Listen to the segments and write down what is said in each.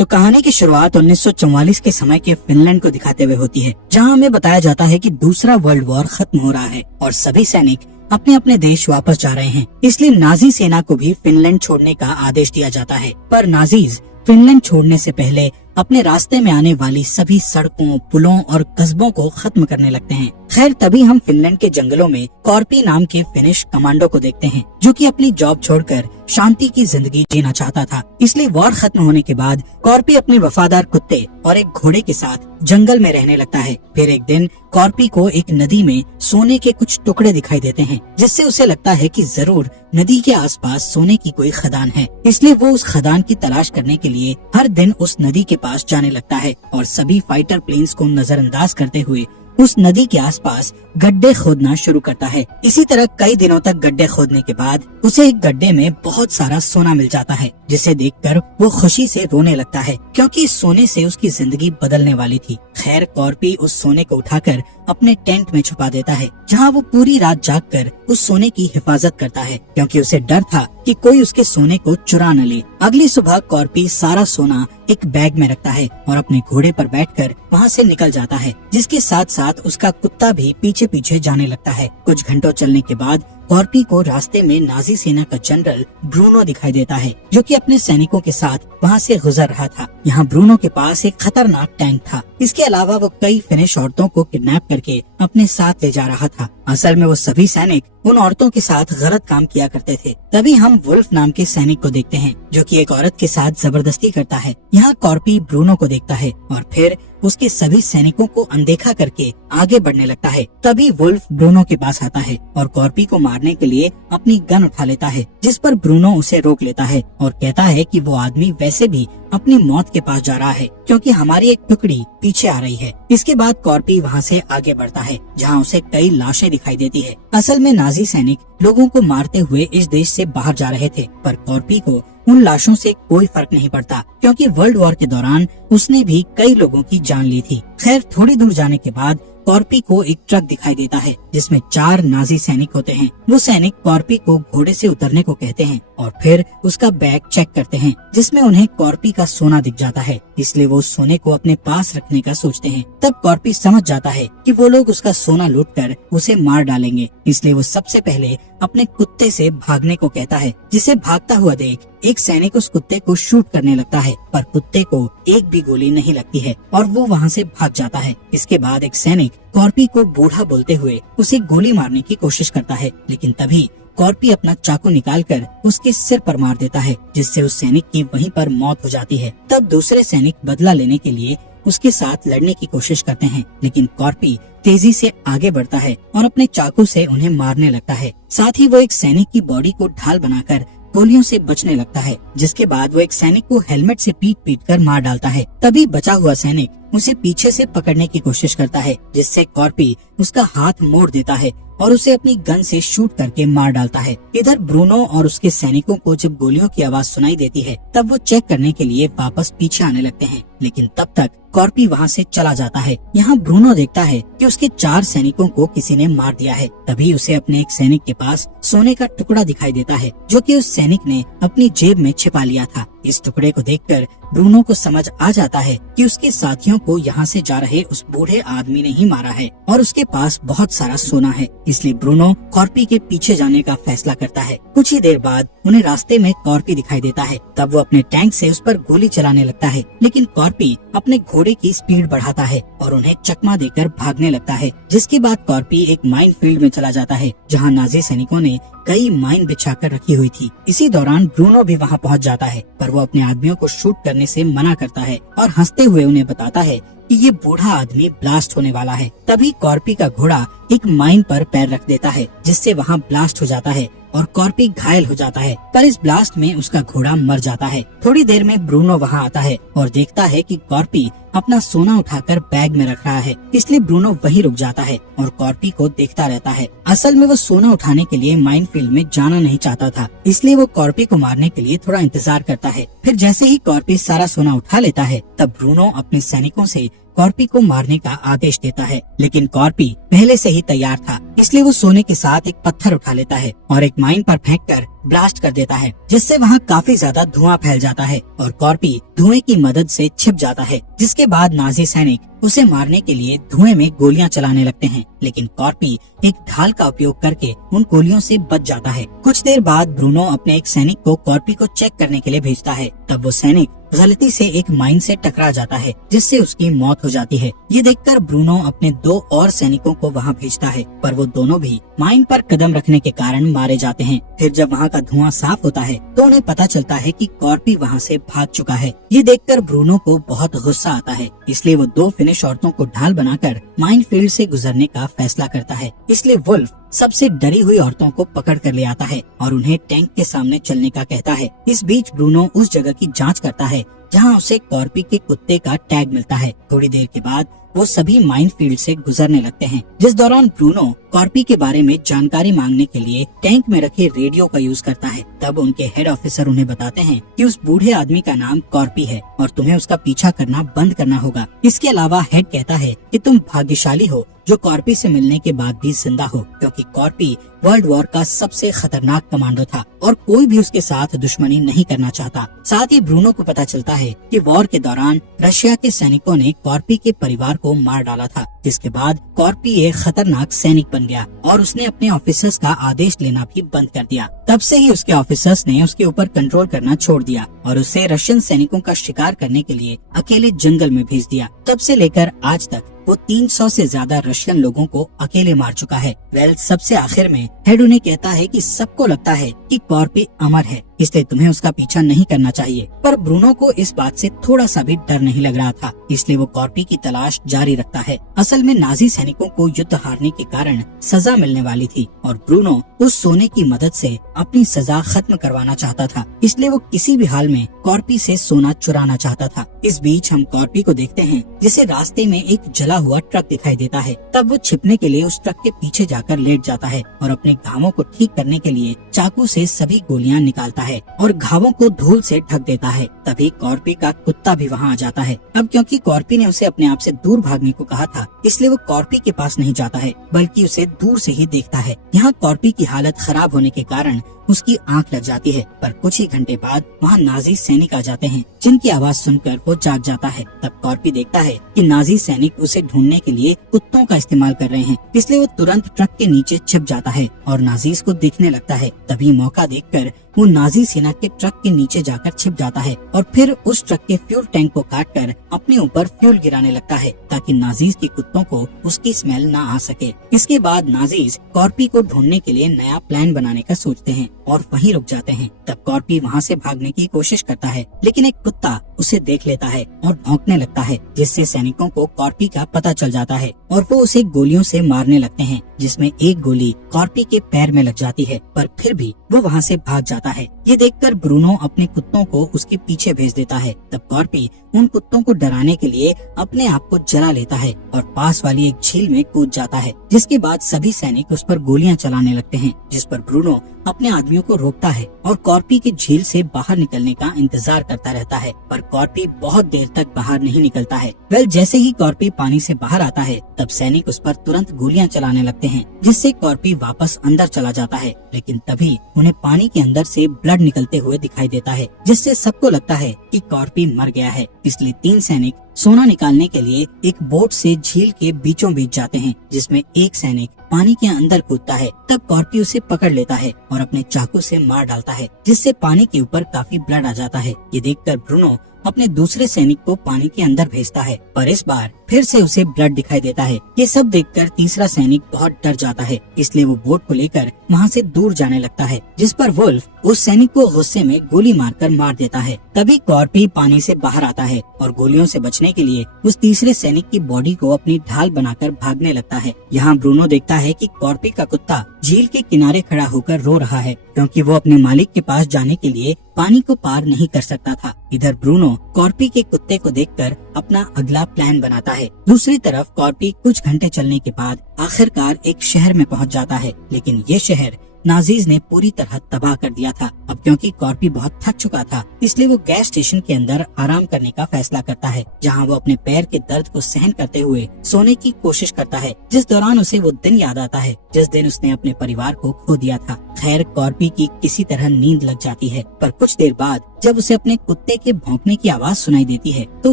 तो कहानी की शुरुआत 1944 के समय के फिनलैंड को दिखाते हुए होती है, जहां हमें बताया जाता है कि दूसरा वर्ल्ड वॉर खत्म हो रहा है और सभी सैनिक अपने अपने देश वापस जा रहे हैं। इसलिए नाजी सेना को भी फिनलैंड छोड़ने का आदेश दिया जाता है। पर नाजीज फिनलैंड छोड़ने से पहले अपने रास्ते में आने वाली सभी सड़कों, पुलों और कस्बों को खत्म करने लगते हैं। खैर, तभी हम फिनलैंड के जंगलों में कॉर्पी नाम के फिनिश कमांडो को देखते हैं, जो कि अपनी जॉब छोड़कर शांति की जिंदगी जीना चाहता था। इसलिए वॉर खत्म होने के बाद कॉर्पी अपने वफादार कुत्ते और एक घोड़े के साथ जंगल में रहने लगता है। फिर एक दिन कॉर्पी को एक नदी में सोने के कुछ टुकड़े दिखाई देते हैं, जिससे उसे लगता है कि जरूर नदी के आसपास सोने की कोई खदान है। इसलिए वो उस खदान की तलाश करने के लिए हर दिन उस नदी के पास जाने लगता है और सभी फाइटर प्लेन्स को नजरअंदाज करते हुए उस नदी के आसपास गड्ढे खोदना शुरू करता है। इसी तरह कई दिनों तक गड्ढे खोदने के बाद उसे एक गड्ढे में बहुत सारा सोना मिल जाता है, जिसे देखकर वो खुशी से रोने लगता है, क्योंकि इस सोने से उसकी जिंदगी बदलने वाली थी। खैर, कॉर्पी उस सोने को उठाकर अपने टेंट में छुपा देता है, जहां वो पूरी रात जागकर उस सोने की हिफाजत करता है, क्योंकि उसे डर था कि कोई उसके सोने को चुरा न ले। अगली सुबह कॉर्पी सारा सोना एक बैग में रखता है और अपने घोड़े पर बैठकर वहां से निकल जाता है, जिसके साथ साथ उसका कुत्ता भी पीछे पीछे जाने लगता है। कुछ घंटों चलने के बाद कॉर्पी को रास्ते में नाजी सेना का जनरल ब्रूनो दिखाई देता है, जो कि अपने सैनिकों के साथ वहां से गुजर रहा था। यहाँ ब्रूनो के पास एक खतरनाक टैंक था। इसके अलावा वो कई फिनिश औरतों को किडनैप करके अपने साथ ले जा रहा था। असल में वो सभी सैनिक उन औरतों के साथ गलत काम किया करते थे। तभी हम वुल्फ नाम के सैनिक को देखते हैं, जो कि एक औरत के साथ जबरदस्ती करता है। यहाँ कॉर्पी ब्रूनो को देखता है और फिर उसके सभी सैनिकों को अनदेखा करके आगे बढ़ने लगता है। तभी वुल्फ ब्रूनो के पास आता है और कॉर्पी को मारने के लिए अपनी गन उठा लेता है, जिस पर ब्रूनो उसे रोक लेता है और कहता है कि वो आदमी वैसे भी अपनी मौत के पास जा रहा है, क्योंकि हमारी एक टुकड़ी पीछे आ रही है। इसके बाद कॉर्पी वहाँ से आगे बढ़ता है, जहाँ उसे कई लाशें दिखाई देती है। असल में नाजी सैनिक लोगों को मारते हुए इस देश से बाहर जा रहे थे, पर कॉर्पी को उन लाशों से कोई फर्क नहीं पड़ता, क्योंकि वर्ल्ड वॉर के दौरान उसने भी कई लोगों की जान ली थी। खैर, थोड़ी दूर जाने के बाद कॉर्पी को एक ट्रक दिखाई देता है, जिसमें 4 नाजी सैनिक होते हैं। वो सैनिक कॉर्पी को घोड़े से उतरने को कहते हैं और फिर उसका बैग चेक करते हैं, जिसमें उन्हें कॉर्पी का सोना दिख जाता है। इसलिए वो सोने को अपने पास रखने का सोचते हैं। तब कॉर्पी समझ जाता है कि वो लोग उसका सोना लूटकर उसे मार डालेंगे। इसलिए वो सबसे पहले अपने कुत्ते से भागने को कहता है, जिसे भागता हुआ देख एक सैनिक उस कुत्ते को शूट करने लगता है, पर कुत्ते को एक भी गोली नहीं लगती है और वो वहाँ से भाग जाता है। इसके बाद एक सैनिक कॉर्पी को बूढ़ा बोलते हुए उसे गोली मारने की कोशिश करता है, लेकिन तभी कॉर्पी अपना चाकू निकालकर उसके सिर पर मार देता है, जिससे उस सैनिक की वहीं पर मौत हो जाती है। तब दूसरे सैनिक बदला लेने के लिए उसके साथ लड़ने की कोशिश करते हैं, लेकिन कॉर्पी तेजी से आगे बढ़ता है और अपने चाकू से उन्हें मारने लगता है। साथ ही वो एक सैनिक की बॉडी को ढाल बनाकर गोलियों से बचने लगता है, जिसके बाद वो एक सैनिक को हेलमेट से पीट कर मार डालता है। तभी बचा हुआ सैनिक उसे पीछे से पकड़ने की कोशिश करता है, जिससे कॉर्पी उसका हाथ मोड़ देता है और उसे अपनी गन से शूट करके मार डालता है। इधर ब्रूनो और उसके सैनिकों को जब गोलियों की आवाज सुनाई देती है, तब वो चेक करने के लिए वापस पीछे आने लगते हैं, लेकिन तब तक कॉर्पी वहाँ से चला जाता है। यहाँ ब्रूनो देखता है कि उसके 4 सैनिकों को किसी ने मार दिया है। तभी उसे अपने एक सैनिक के पास सोने का टुकड़ा दिखाई देता है, जो कि उस सैनिक ने अपनी जेब में छिपा लिया था। इस टुकड़े को देखकर ब्रूनो को समझ आ जाता है कि उसके साथियों को यहाँ से जा रहे उस बूढ़े आदमी ने ही मारा है और उसके पास बहुत सारा सोना है। इसलिए ब्रूनो कॉर्पी के पीछे जाने का फैसला करता है। कुछ ही देर बाद उन्हें रास्ते में कॉर्पी दिखाई देता है। तब वो अपने टैंक से उस पर गोली चलाने लगता है, लेकिन कॉर्पी अपने घोड़े की स्पीड बढ़ाता है और उन्हें चकमा देकर भागने लगता है। जिसके बाद कॉर्पी एक माइन फील्ड में चला जाता है, जहाँ नाजी सैनिकों ने कई माइन बिछाकर रखी हुई थी। इसी दौरान ब्रूनो भी वहाँ पहुँच जाता है, पर वो अपने आदमियों को शूट करने से मना करता है और हंसते हुए उन्हें बताता है कि ये बूढ़ा आदमी ब्लास्ट होने वाला है। तभी कॉर्पी का घोड़ा एक माइन पर पैर रख देता है, जिससे वहाँ ब्लास्ट हो जाता है और कॉर्पी घायल हो जाता है, पर इस ब्लास्ट में उसका घोड़ा मर जाता है। थोड़ी देर में ब्रूनो वहाँ आता है और देखता है कि कॉर्पी अपना सोना उठाकर बैग में रख रहा है। इसलिए ब्रूनो वहीं रुक जाता है और कॉर्पी को देखता रहता है। असल में वो सोना उठाने के लिए माइन फील्ड में जाना नहीं चाहता था, इसलिए वो कॉर्पी को मारने के लिए थोड़ा इंतजार करता है। फिर जैसे ही कॉर्पी सारा सोना उठा लेता है, तब ब्रूनो अपने सैनिकों से कॉर्पी को मारने का आदेश देता है, लेकिन कॉर्पी पहले से ही तैयार था, इसलिए वो सोने के साथ एक पत्थर उठा लेता है और एक माइन पर फेंककर ब्लास्ट कर देता है, जिससे वहाँ काफी ज्यादा धुआं फैल जाता है और कॉर्पी धुएं की मदद से छिप जाता है। जिसके बाद नाजी सैनिक उसे मारने के लिए धुएं में गोलियां चलाने लगते हैं, लेकिन कॉर्पी एक ढाल का उपयोग करके उन गोलियों से बच जाता है। कुछ देर बाद ब्रूनो अपने एक सैनिक को कॉर्पी को चेक करने के लिए भेजता है। तब वो सैनिक गलती से एक माइन से टकरा जाता है, जिससे उसकी मौत हो जाती है। ये देखकर ब्रूनो अपने 2 और सैनिकों को वहाँ भेजता है, पर वो दोनों भी माइन पर कदम रखने के कारण मारे जाते हैं। फिर जब वहाँ का धुआं साफ होता है तो उन्हें पता चलता है कि कॉर्पी वहाँ से भाग चुका है। ये देखकर ब्रूनो को बहुत गुस्सा आता है, इसलिए वो 2 फिनिश औरतों को ढाल बनाकर माइन फील्ड से गुजरने का फैसला करता है। इसलिए वुल्फ सबसे डरी हुई औरतों को पकड़ कर ले आता है और उन्हें टैंक के सामने चलने का कहता है। इस बीच ब्रूनो उस जगह की जांच करता है जहां उसे कॉर्पी के कुत्ते का टैग मिलता है। थोड़ी देर के बाद वो सभी माइन फील्ड से गुजरने लगते हैं, जिस दौरान ब्रूनो कॉर्पी के बारे में जानकारी मांगने के लिए टैंक में रखे रेडियो का यूज करता है। तब उनके हेड ऑफिसर उन्हें बताते हैं कि उस बूढ़े आदमी का नाम कॉर्पी है और तुम्हें उसका पीछा करना बंद करना होगा। इसके अलावा हेड कहता है कि तुम भाग्यशाली हो जो कॉर्पी से मिलने के बाद भी जिंदा हो, क्योंकि कॉर्पी वर्ल्ड वॉर का सबसे खतरनाक कमांडो था और कोई भी उसके साथ दुश्मनी नहीं करना चाहता। साथ ही ब्रूनो को पता चलता है कि वॉर के दौरान रशिया के सैनिकों ने कॉर्पी के परिवार को मार डाला था, जिसके बाद कॉर्पी एक खतरनाक सैनिक बन गया और उसने अपने ऑफिसर्स का आदेश लेना भी बंद कर दिया। तब से ही उसके ऑफिसर्स ने उसके ऊपर कंट्रोल करना छोड़ दिया और उसे रशियन सैनिकों का शिकार करने के लिए अकेले जंगल में भेज दिया। तब से लेकर आज तक वो 300 से ज्यादा रशियन लोगों को अकेले मार चुका है। सबसे आखिर में हेड उन्हें कहता है कि सबको लगता है कि कॉर्पी अमर है, इसलिए तुम्हें उसका पीछा नहीं करना चाहिए। पर ब्रूनो को इस बात से थोड़ा सा भी डर नहीं लग रहा था, इसलिए वो कॉर्पी की तलाश जारी रखता है। असल में नाजी सैनिकों को युद्ध हारने के कारण सजा मिलने वाली थी और ब्रूनो उस सोने की मदद से अपनी सजा खत्म करवाना चाहता था, इसलिए वो किसी भी हाल में कॉर्पी से सोना चुराना चाहता था। इस बीच हम कॉर्पी को देखते हैं, जिसे रास्ते में एक जला हुआ ट्रक दिखाई देता है। तब वो छिपने के लिए उस ट्रक के पीछे जाकर लेट जाता है और अपने घावों को ठीक करने के लिए चाकू से सभी गोलियां निकालता है और घावों को धूल से ढक देता है। तभी कॉर्पी का कुत्ता भी वहां आ जाता है। अब क्योंकि कॉर्पी ने उसे अपने आप से दूर भागने को कहा था, इसलिए वो कॉर्पी के पास नहीं जाता है, बल्कि उसे दूर से ही देखता है। यहाँ कॉर्पी की हालत खराब होने के कारण उसकी आंख लग जाती है, पर कुछ ही घंटे बाद वहाँ नाजी सैनिक आ जाते हैं, जिनकी आवाज सुनकर वो जाग जाता है। तब कॉर्पी देखता है कि नाजी सैनिक उसे ढूंढने के लिए कुत्तों का इस्तेमाल कर रहे हैं, इसलिए वो तुरंत ट्रक के नीचे छिप जाता है और नाजीज को दिखने लगता है। तभी मौका देखकर वो नाजी सेना के ट्रक के नीचे जाकर छिप जाता है और फिर उस ट्रक के फ्यूल टैंक को काटकर अपने ऊपर फ्यूल गिराने लगता है, ताकि नाजीज के कुत्तों को उसकी स्मेल ना आ सके। इसके बाद नाजीज कॉर्पी को ढूंढने के लिए नया प्लान बनाने का सोचते हैं और वहीं रुक जाते हैं। तब कॉर्पी वहाँ से भागने की कोशिश करता है, लेकिन एक कुत्ता उसे देख लेता है और भौंकने लगता है, जिससे सैनिकों को कॉर्पी का पता चल जाता है और वो उसे गोलियों से मारने लगते हैं, जिसमें एक गोली कॉर्पी के पैर में लग जाती है, पर फिर भी वो वहाँ से भाग जाता है। ये देखकर ब्रूनो अपने कुत्तों को उसके पीछे भेज देता है। तब कॉर्पी उन कुत्तों को डराने के लिए अपने आप को जला लेता है और पास वाली एक झील में कूद जाता है, जिसके बाद सभी सैनिक उस पर गोलियां चलाने लगते हैं, जिस पर ब्रूनो अपने आदमियों को रोकता है और कॉर्पी की झील से बाहर निकलने का इंतजार करता रहता है, पर कॉर्पी बहुत देर तक बाहर नहीं निकलता है। जैसे ही कॉर्पी पानी से बाहर आता है, तब सैनिक उस पर तुरंत गोलियां चलाने लगते हैं, जिससे कॉर्पी वापस अंदर चला जाता है। लेकिन तभी उन्हें पानी के अंदर से ब्लड निकलते हुए दिखाई देता है, जिससे सबको लगता है कि कॉर्पी मर गया है। इसलिए 3 सैनिक सोना निकालने के लिए एक बोट से झील के बीचों बीच जाते हैं, जिसमें एक सैनिक पानी के अंदर कूदता है। तब कॉर्पी उसे पकड़ लेता है और अपने चाकू से मार डालता है, जिससे पानी के ऊपर काफी ब्लड आ जाता है। ये देखकर ब्रूनो अपने दूसरे सैनिक को पानी के अंदर भेजता है, पर इस बार फिर से उसे ब्लड दिखाई देता है। ये सब देखकर तीसरा सैनिक बहुत डर जाता है, इसलिए वो बोट को लेकर वहाँ से दूर जाने लगता है, जिस पर वुल्फ उस सैनिक को गुस्से में गोली मारकर मार देता है। तभी कॉर्पी पानी से बाहर आता है और गोलियों से बचने के लिए उस तीसरे सैनिक की बॉडी को अपनी ढाल बनाकर भागने लगता है। यहाँ ब्रूनो देखता है कि कॉर्पी का कुत्ता झील के किनारे खड़ा होकर रो रहा है, क्योंकि वो अपने मालिक के पास जाने के लिए पानी को पार नहीं कर सकता था। इधर ब्रूनो कॉर्पी के कुत्ते को देखकर अपना अगला प्लान बनाता है। दूसरी तरफ कॉर्पी कुछ घंटे चलने के बाद आखिरकार एक शहर में पहुंच जाता है, लेकिन ये शहर नाजीज ने पूरी तरह तबाह कर दिया था। अब क्योंकि कॉर्पी बहुत थक चुका था, इसलिए वो गैस स्टेशन के अंदर आराम करने का फैसला करता है, जहाँ वो अपने पैर के दर्द को सहन करते हुए सोने की कोशिश करता है, जिस दौरान उसे वो दिन याद आता है जिस दिन उसने अपने परिवार को खो दिया था। खैर, कॉर्पी की किसी तरह नींद लग जाती है, पर कुछ देर बाद जब उसे अपने कुत्ते के भौंकने की आवाज सुनाई देती है तो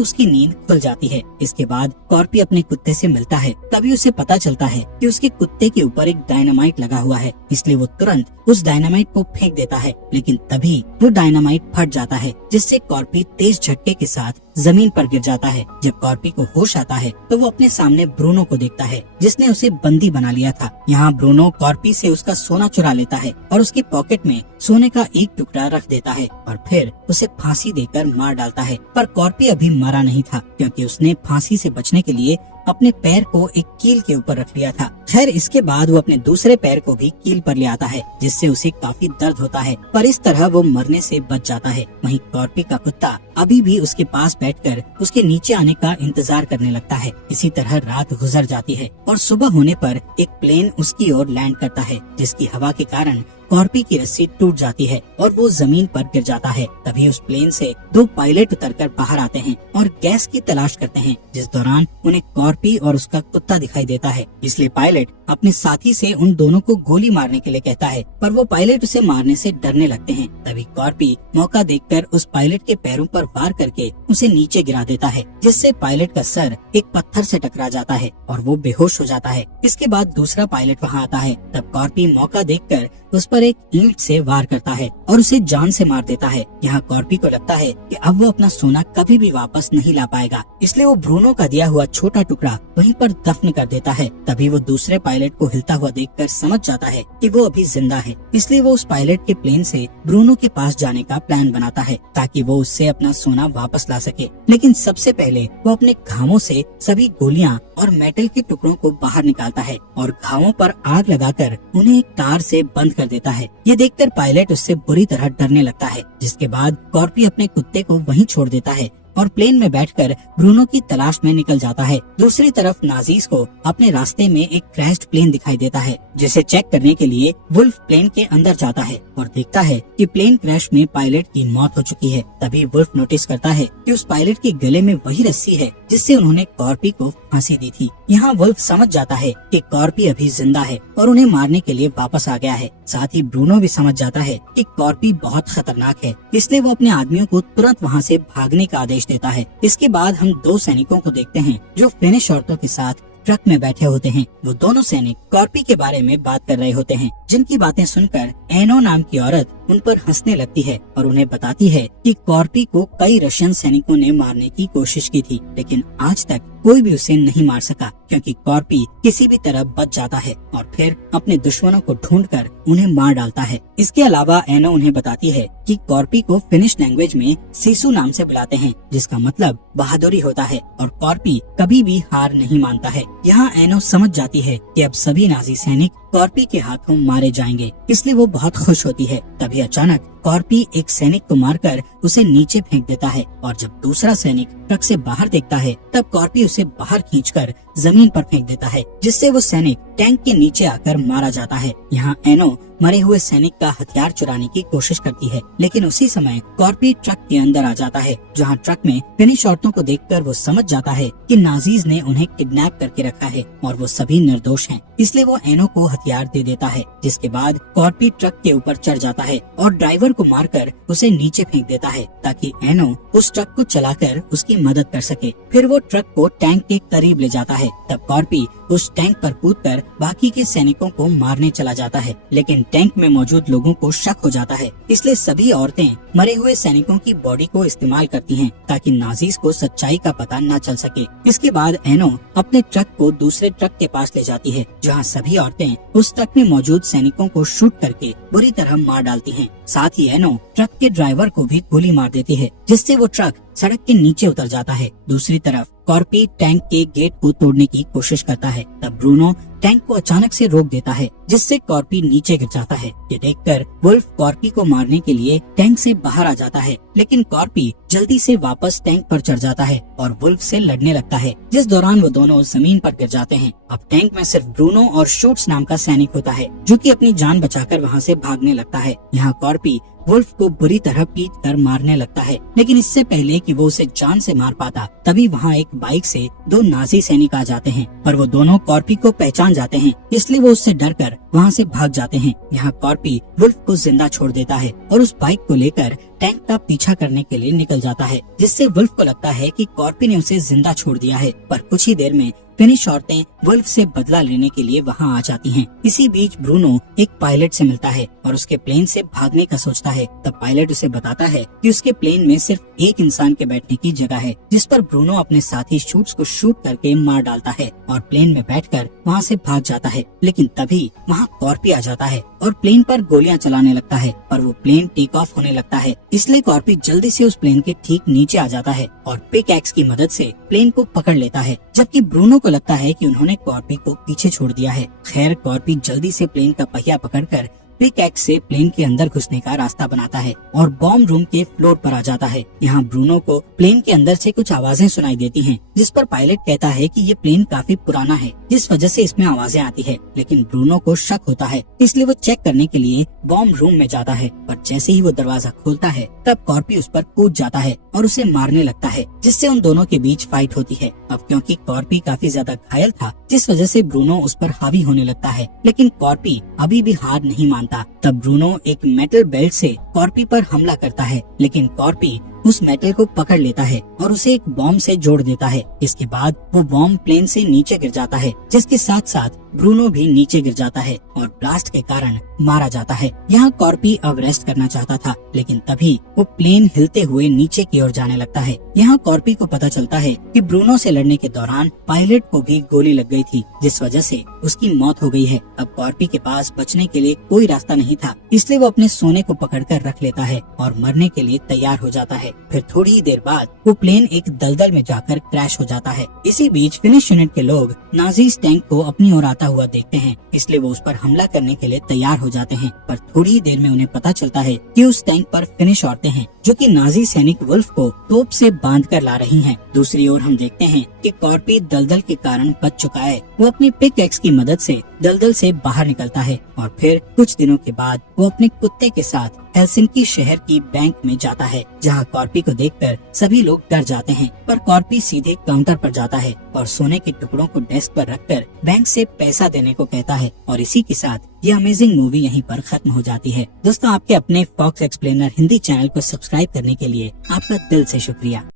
उसकी नींद खुल जाती है। इसके बाद कॉर्पी अपने कुत्ते से मिलता है। तभी उसे पता चलता है कि उसके कुत्ते के ऊपर एक डायनामाइट लगा हुआ है, इसलिए वो तुरंत उस डायनामाइट को फेंक देता है। लेकिन तभी वो डायनामाइट फट जाता है, जिससे कॉर्पी तेज झटके के साथ जमीन पर गिर जाता है। जब कॉर्पी को होश आता है तो वो अपने सामने ब्रूनो को देखता है, जिसने उसे बंदी बना लिया था। यहाँ ब्रूनो कॉर्पी से उसका सोना चुरा लेता है और उसकी पॉकेट में सोने का एक टुकड़ा रख देता है और फिर उसे फांसी देकर मार डालता है। पर कॉर्पी अभी मरा नहीं था, क्योंकि उसने फांसी से बचने के लिए अपने पैर को एक कील के ऊपर रख लिया था। खैर, इसके बाद वो अपने दूसरे पैर को भी कील पर ले आता है, जिससे उसे काफी दर्द होता है, पर इस तरह वो मरने से बच जाता है। वहीं कॉर्पी का कुत्ता अभी भी उसके पास बैठकर उसके नीचे आने का इंतजार करने लगता है। इसी तरह रात गुजर जाती है और सुबह होने पर एक प्लेन उसकी ओर लैंड करता है, जिसकी हवा के कारण कॉर्पी की रस्सी टूट जाती है और वो जमीन पर गिर जाता है। तभी उस प्लेन से दो पायलट उतरकर बाहर आते हैं और गैस की तलाश करते हैं, जिस दौरान उन्हें कॉर्पी और उसका कुत्ता दिखाई देता है। इसलिए पायलट अपने साथी से उन दोनों को गोली मारने के लिए कहता है, पर वो पायलट उसे मारने से डरने लगते हैं। तभी कॉर्पी मौका देखकर उस पायलट के पैरों पर वार करके उसे नीचे गिरा देता है, जिससे पायलट का सर एक पत्थर से टकरा जाता है और वो बेहोश हो जाता है। इसके बाद दूसरा पायलट वहाँ आता है। तब कॉर्पी मौका देखकर उस पर एक ईंट से वार करता है और उसे जान से मार देता है। यहाँ कॉर्पी को लगता है कि अब वो अपना सोना कभी भी वापस नहीं ला पाएगा, इसलिए वो ब्रूनो का दिया हुआ छोटा टुकड़ा वहीं पर दफन कर देता है। तभी वो दूसरे पायलट को हिलता हुआ देखकर समझ जाता है कि वो अभी जिंदा है, इसलिए वो उस पायलट के प्लेन से ब्रूनो के पास जाने का प्लान बनाता है ताकि वो उससे अपना सोना वापस ला सके। लेकिन सबसे पहले वो अपने घावों से सभी गोलियां और मेटल के टुकड़ों को बाहर निकालता है और घावों पर आग लगाकर उन्हें एक तार से बंद कर देता है। ये देखकर पायलट उससे बुरी तरह डरने लगता है, जिसके बाद कॉर्पी अपने कुत्ते को वहीं छोड़ देता है और प्लेन में बैठकर ब्रूनो की तलाश में निकल जाता है। दूसरी तरफ नाजीज को अपने रास्ते में एक क्रैश्ड प्लेन दिखाई देता है, जिसे चेक करने के लिए वुल्फ प्लेन के अंदर जाता है और देखता है कि प्लेन क्रैश में पायलट की मौत हो चुकी है। तभी वुल्फ नोटिस करता है कि उस पायलट के गले में वही रस्सी है जिससे उन्होंने कॉर्पी को फांसी दी थी। यहाँ वुल्फ समझ जाता है कि कॉर्पी अभी जिंदा है और उन्हें मारने के लिए वापस आ गया है। साथ ही ब्रूनो भी समझ जाता है कि कॉर्पी बहुत खतरनाक है, इसलिए वो अपने आदमियों को तुरंत वहाँ से भागने का आदेश देता है। इसके बाद हम दो सैनिकों को देखते हैं जो फिनिश औरतों के साथ ट्रक में बैठे होते हैं। वो दोनों सैनिक कॉर्पी के बारे में बात कर रहे होते हैं, जिनकी बातें सुनकर एनो नाम की औरत उन पर हंसने लगती है और उन्हें बताती है कि कॉर्पी को कई रशियन सैनिकों ने मारने की कोशिश की थी, लेकिन आज तक कोई भी उसे नहीं मार सका, क्योंकि कॉर्पी किसी भी तरह बच जाता है और फिर अपने दुश्मनों को ढूंढकर उन्हें मार डालता है। इसके अलावा एनो उन्हें बताती है कि कॉर्पी को फिनिश लैंग्वेज में सीसू नाम से बुलाते हैं, जिसका मतलब बहादुरी होता है और कॉर्पी कभी भी हार नहीं मानता है। यहाँ एनो समझ जाती है कि अब सभी नाजी सैनिक कॉर्पी के हाथों मारे जाएंगे, इसलिए वो बहुत खुश होती है। तभी अचानक कॉर्पी एक सैनिक को मारकर उसे नीचे फेंक देता है और जब दूसरा सैनिक ट्रक से बाहर देखता है तब कॉर्पी उसे बाहर खींचकर जमीन पर फेंक देता है, जिससे वो सैनिक टैंक के नीचे आकर मारा जाता है। यहाँ एनो मरे हुए सैनिक का हथियार चुराने की कोशिश करती है, लेकिन उसी समय कॉर्पी ट्रक के अंदर आ जाता है, जहाँ ट्रक में फिनिश औरतों को देखकर वो समझ जाता है कि नाजीज ने उन्हें किडनैप करके रखा है और वो सभी निर्दोष हैं, इसलिए वो एनो को हथियार दे देता है। जिसके बाद कॉर्पी ट्रक के ऊपर चढ़ जाता है और ड्राइवर को मारकर उसे नीचे फेंक देता है ताकि एनो उस ट्रक को चलाकर उसकी मदद कर सके। फिर वो ट्रक को टैंक के करीब ले जाता है। तब कॉर्पी उस टैंक पर कूदकर बाकी के सैनिकों को मारने चला जाता है, लेकिन टैंक में मौजूद लोगों को शक हो जाता है, इसलिए सभी औरतें मरे हुए सैनिकों की बॉडी को इस्तेमाल करती हैं ताकि नाजीज को सच्चाई का पता न चल सके। इसके बाद एनो अपने ट्रक को दूसरे ट्रक के पास ले जाती है, जहाँ सभी औरतें उस ट्रक में मौजूद सैनिकों को शूट करके बुरी तरह मार डालती हैं। साथ ही एनो ट्रक के ड्राइवर को भी गोली मार देती है, जिससे वो ट्रक सड़क के नीचे उतर जाता है। दूसरी तरफ कॉर्पी टैंक के गेट को तोड़ने की कोशिश करता है। तब ब्रूनो टैंक को अचानक से रोक देता है, जिससे कॉर्पी नीचे गिर जाता है। ये देखकर वुल्फ कॉर्पी को मारने के लिए टैंक से बाहर आ जाता है, लेकिन कॉर्पी जल्दी से वापस टैंक पर चढ़ जाता है और वुल्फ से लड़ने लगता है, जिस दौरान वो दोनों जमीन पर गिर जाते हैं। अब टैंक में सिर्फ ब्रूनो और शूट्स नाम का सैनिक होता है, जो कि अपनी जान बचाकर वहाँ से भागने लगता है। यहाँ कॉर्पी वुल्फ को बुरी तरह पीट कर मारने लगता है, लेकिन इससे पहले कि वो उसे जान से मार पाता, तभी वहाँ एक बाइक से दो नाजी सैनिक आ जाते हैं, पर वो दोनों कॉर्पी को पहचान जाते हैं, इसलिए वो उससे डरकर वहाँ से भाग जाते हैं। यहाँ कॉर्पी वुल्फ को जिंदा छोड़ देता है और उस बाइक को लेकर टैंक का पीछा करने के लिए निकल जाता है, जिससे वुल्फ को लगता है कि कॉर्पी ने उसे जिंदा छोड़ दिया है। पर कुछ ही देर में फिनिश औरतें वुल्फ से बदला लेने के लिए वहाँ आ जाती हैं। इसी बीच ब्रूनो एक पायलट से मिलता है और उसके प्लेन से भागने का सोचता है। तब पायलट उसे बताता है कि उसके प्लेन में सिर्फ एक इंसान के बैठने की जगह है, जिस पर ब्रूनो अपने साथी शूट्स को शूट करके मार डालता है और प्लेन में बैठकर वहाँ से भाग जाता है। लेकिन तभी वहाँ कॉर्पी आ जाता है और प्लेन पर गोलियां चलाने लगता है, पर वो प्लेन टेक ऑफ होने लगता है, इसलिए कॉर्पी जल्दी से उस प्लेन के ठीक नीचे आ जाता है और पिक एक्स की मदद से प्लेन को पकड़ लेता है, जबकि ब्रूनो को लगता है कि उन्होंने कॉर्पी को पीछे छोड़ दिया है। खैर कॉर्पी जल्दी से प्लेन का पहिया पकड़कर पिक एक्स से प्लेन के अंदर घुसने का रास्ता बनाता है और बॉम्ब रूम के फ्लोर पर आ जाता है। यहाँ ब्रूनो को प्लेन के अंदर से कुछ आवाजें सुनाई देती हैं, जिस पर पायलट कहता है कि ये प्लेन काफी पुराना है, जिस वजह से इसमें आवाजें आती है। लेकिन ब्रूनो को शक होता है, इसलिए वो चेक करने के लिए बॉम्ब रूम में जाता है, पर जैसे ही वो दरवाजा खोलता है तब कॉर्पी उस पर कूद जाता है और उसे मारने लगता है, जिससे उन दोनों के बीच फाइट होती है। अब क्योंकि कॉर्पी काफी ज्यादा घायल था, जिस वजह से ब्रूनो उस पर हावी होने लगता है, लेकिन कॉर्पी अभी भी हार नहीं मानता। तब ब्रूनो एक मेटल बेल्ट से कॉर्पी पर हमला करता है, लेकिन कॉर्पी उस मेटल को पकड़ लेता है और उसे एक बॉम्ब से जोड़ देता है। इसके बाद वो बॉम्ब प्लेन से नीचे गिर जाता है, जिसके साथ साथ ब्रूनो भी नीचे गिर जाता है और ब्लास्ट के कारण मारा जाता है। यहाँ कॉर्पी अब रेस्ट करना चाहता था, लेकिन तभी वो प्लेन हिलते हुए नीचे की ओर जाने लगता है। यहाँ कॉर्पी को पता चलता है कि ब्रूनो से लड़ने के दौरान पायलट को भी गोली लग गई थी, जिस वजह से उसकी मौत हो गई है। अब कॉर्पी के पास बचने के लिए कोई रास्ता नहीं था, इसलिए वो अपने सोने को पकड़कर रख लेता है और मरने के लिए तैयार हो जाता है। फिर थोड़ी ही देर बाद वो प्लेन एक दलदल में जाकर क्रैश हो जाता है। इसी बीच फिनिश यूनिट के लोग नाजीज टैंक को अपनी ओर आता हुआ देखते हैं, इसलिए वो उस पर हमला करने के लिए तैयार हो जाते हैं। पर थोड़ी ही देर में उन्हें पता चलता है कि उस टैंक पर फिनिश औरतें हैं, जो कि नाजी सैनिक वुल्फ को तोप से बांध कर ला रही हैं। दूसरी ओर हम देखते हैं कि कॉर्पी दलदल के कारण बच चुका है। वो अपनी पिक एक्स की मदद से दलदल से बाहर निकलता है और फिर कुछ दिनों के बाद वो अपने कुत्ते के साथ हेलसिंकी शहर की बैंक में जाता है, जहाँ कॉर्पी को देखकर सभी लोग डर जाते हैं। पर कॉर्पी सीधे काउंटर पर जाता है और सोने के टुकड़ों को डेस्क पर रखकर बैंक से पैसा देने को कहता है। और इसी के साथ ये अमेजिंग मूवी यहीं पर खत्म हो जाती है। दोस्तों, आपके अपने फॉक्स एक्सप्लेनर हिंदी चैनल को सब्सक्राइब करने के लिए आपका दिल से शुक्रिया।